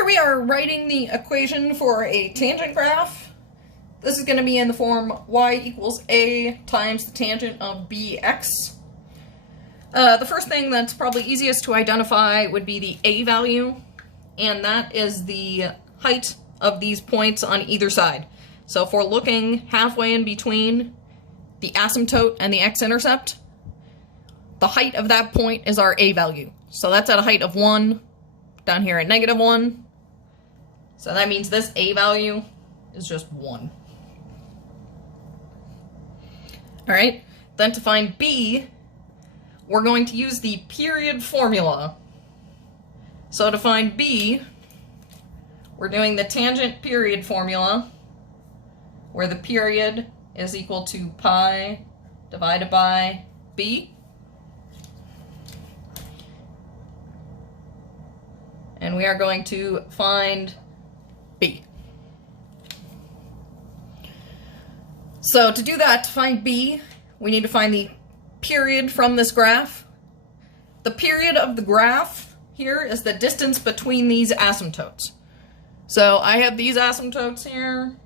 Here we are writing the equation for a tangent graph. This is going to be in the form y equals a times the tangent of bx. The first thing that's probably easiest to identify would be the a value, and that is the height of these points on either side. So if we're looking halfway in between the asymptote and the x-intercept, the height of that point is our a value. So that's at a height of 1, down here at -1. So that means this a value is just 1. Alright, then to find b, we're going to use the period formula. So to find b, we're doing the tangent period formula, where the period is equal to pi divided by b. And we are going to find b. So to do that, to find b, we need to find the period from this graph. The period of the graph here is the distance between these asymptotes. So I have these asymptotes here,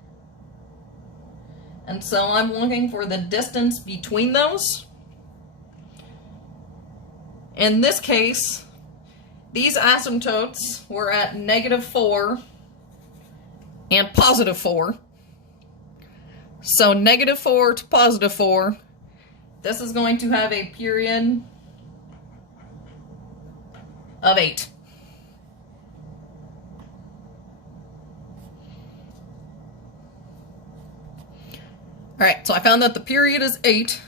and so I'm looking for the distance between those. In this case, these asymptotes were at -4 and +4. So -4 to +4, this is going to have a period of 8. Alright, so I found that the period is 8,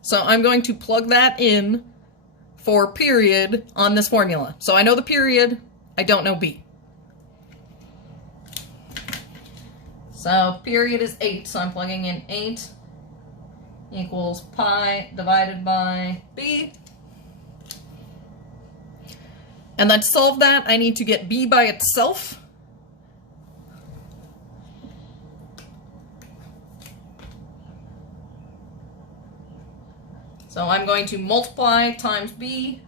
so I'm going to plug that in for period on this formula. So I know the period, I don't know b. So period is 8, so I'm plugging in 8 equals pi divided by b. And then to solve that, I need to get b by itself. So I'm going to multiply times b.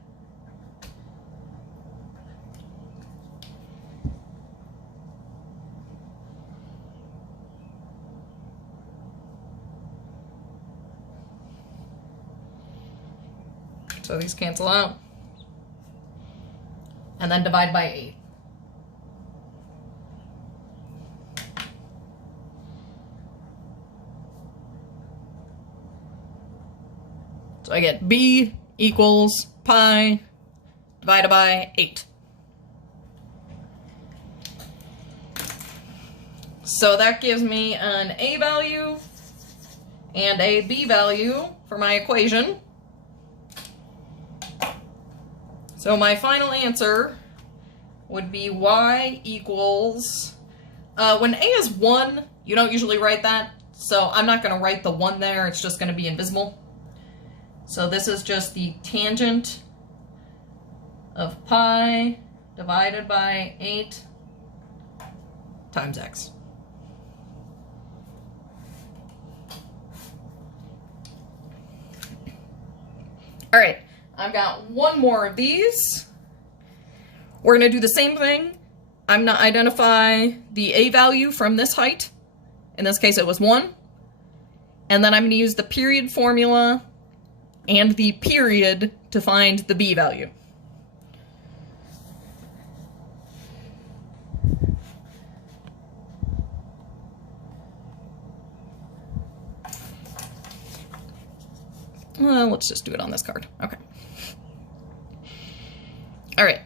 So these cancel out. And then divide by 8. So I get b equals pi divided by 8. So that gives me an a value and a b value for my equation. So my final answer would be y equals, when a is 1, you don't usually write that, so I'm not going to write the 1 there, it's just going to be invisible. So this is just the tangent of pi divided by 8 times x. All right, I've got one more of these. We're going to do the same thing. I'm going to identify the a value from this height. In this case, it was 1. And then I'm going to use the period formula and the period to find the b value. Let's just do it on this card. Okay. All right.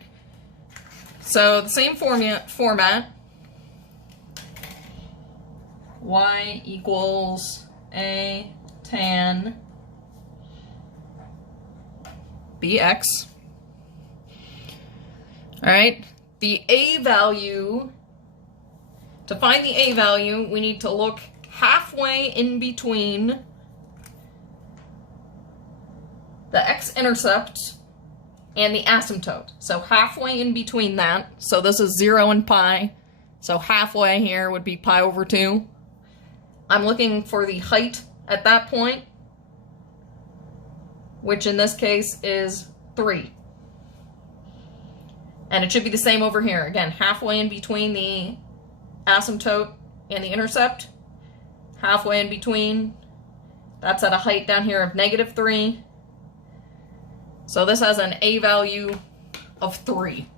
So the same format. Y equals a tan bx. All right. The a value, to find the a value, we need to look halfway in between the x-intercept and the asymptote. So halfway in between that. So this is 0 and pi. So halfway here would be pi over 2. I'm looking for the height at that point, which in this case is 3. And it should be the same over here. Again, halfway in between the asymptote and the intercept. Halfway in between. That's at a height down here of -3. So this has an A value of 3.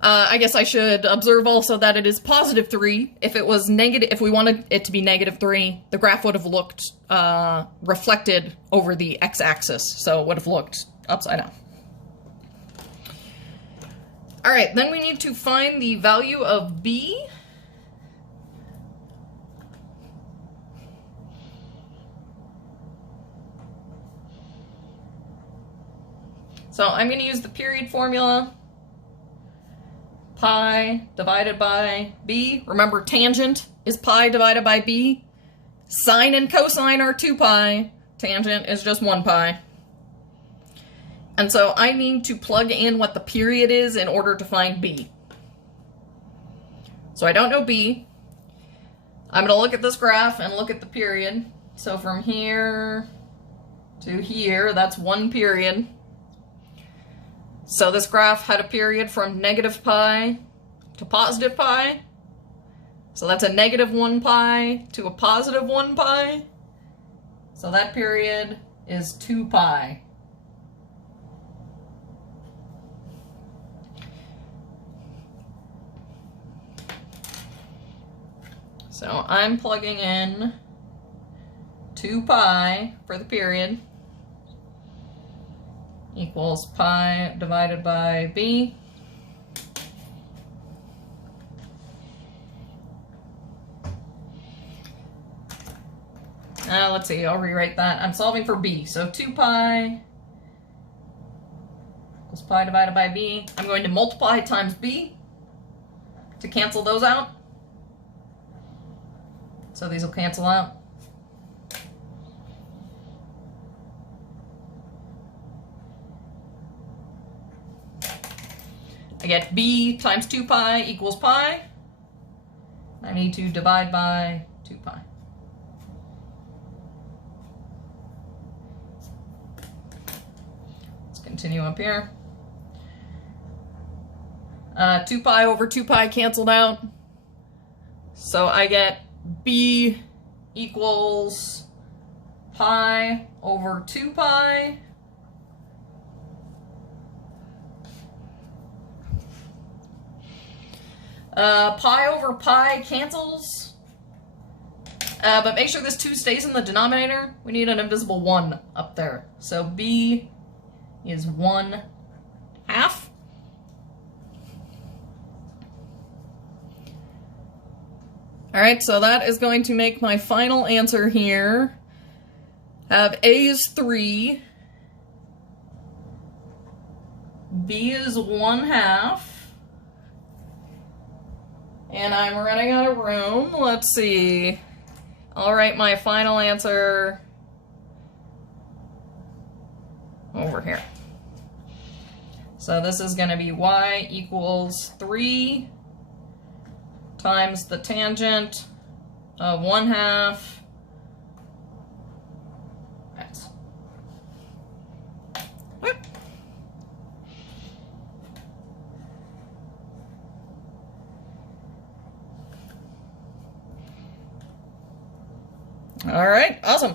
I guess I should observe also that it is +3. If it was negative, if we wanted it to be -3, the graph would have looked reflected over the x-axis, so it would have looked upside down. All right, then we need to find the value of b. So I'm going to use the period formula. Pi divided by b. Remember, tangent is pi divided by b. Sine and cosine are 2 pi. Tangent is just 1 pi. And so I need to plug in what the period is in order to find b. So I don't know b. I'm going to look at this graph and look at the period. So from here to here, that's 1 period. So this graph had a period from -pi to +pi. So that's a -1 pi to a +1 pi. So that period is 2 pi. So I'm plugging in 2 pi for the period. Equals pi divided by b. Let's see, I'll rewrite that. I'm solving for b. So 2 pi equals pi divided by b. I'm going to multiply times b to cancel those out. So these will cancel out. I get b times 2 pi equals pi. I need to divide by 2 pi. Let's continue up here. 2 pi over 2 pi canceled out. So I get b equals pi over 2 pi. Pi over pi cancels, but make sure this 2 stays in the denominator. We need an invisible 1 up there. So b is 1/2. All right, so that is going to make my final answer here. Have a is 3, b is 1/2. And I'm running out of room. Let's see. I'll write my final answer over here. So this is going to be y equals 3 times the tangent of 1/2 x. Whoop. All right, awesome.